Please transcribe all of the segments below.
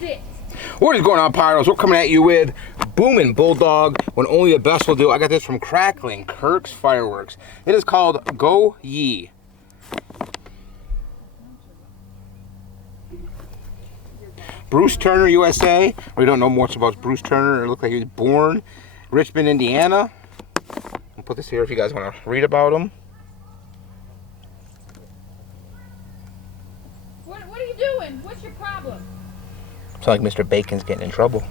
sit. What is going on, Pyros? We're coming at you with BOOMIN Bulldog, when only the best will do. I got this from Crackling Kirk's Fireworks. It is called Go Ye. Bruce Turner, USA. We don't know much about Bruce Turner. It looks like he was born Richmond, Indiana. I'll put this here if you guys want to read about him. What are you doing? What's your problem? It's like Mr. Bacon's getting in trouble.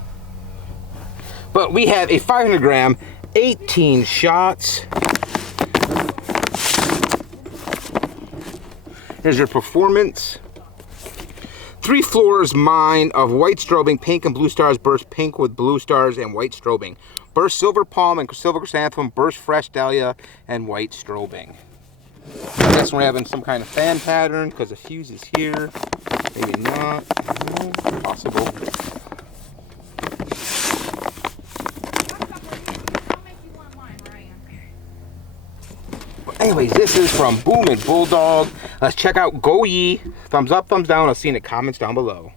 But we have a 500 gram, 18 shots. Here's your performance. 3 floors mine of white strobing, pink and blue stars, burst pink with blue stars and white strobing. Burst silver palm and silver chrysanthemum, burst fresh dahlia and white strobing. I guess we're having some kind of fan pattern because the fuse is here. Maybe not. Possible. Anyways, this is from BOOMIN Bulldog. Let's check out Go Ye. Thumbs up, thumbs down. I'll see you in the comments down below.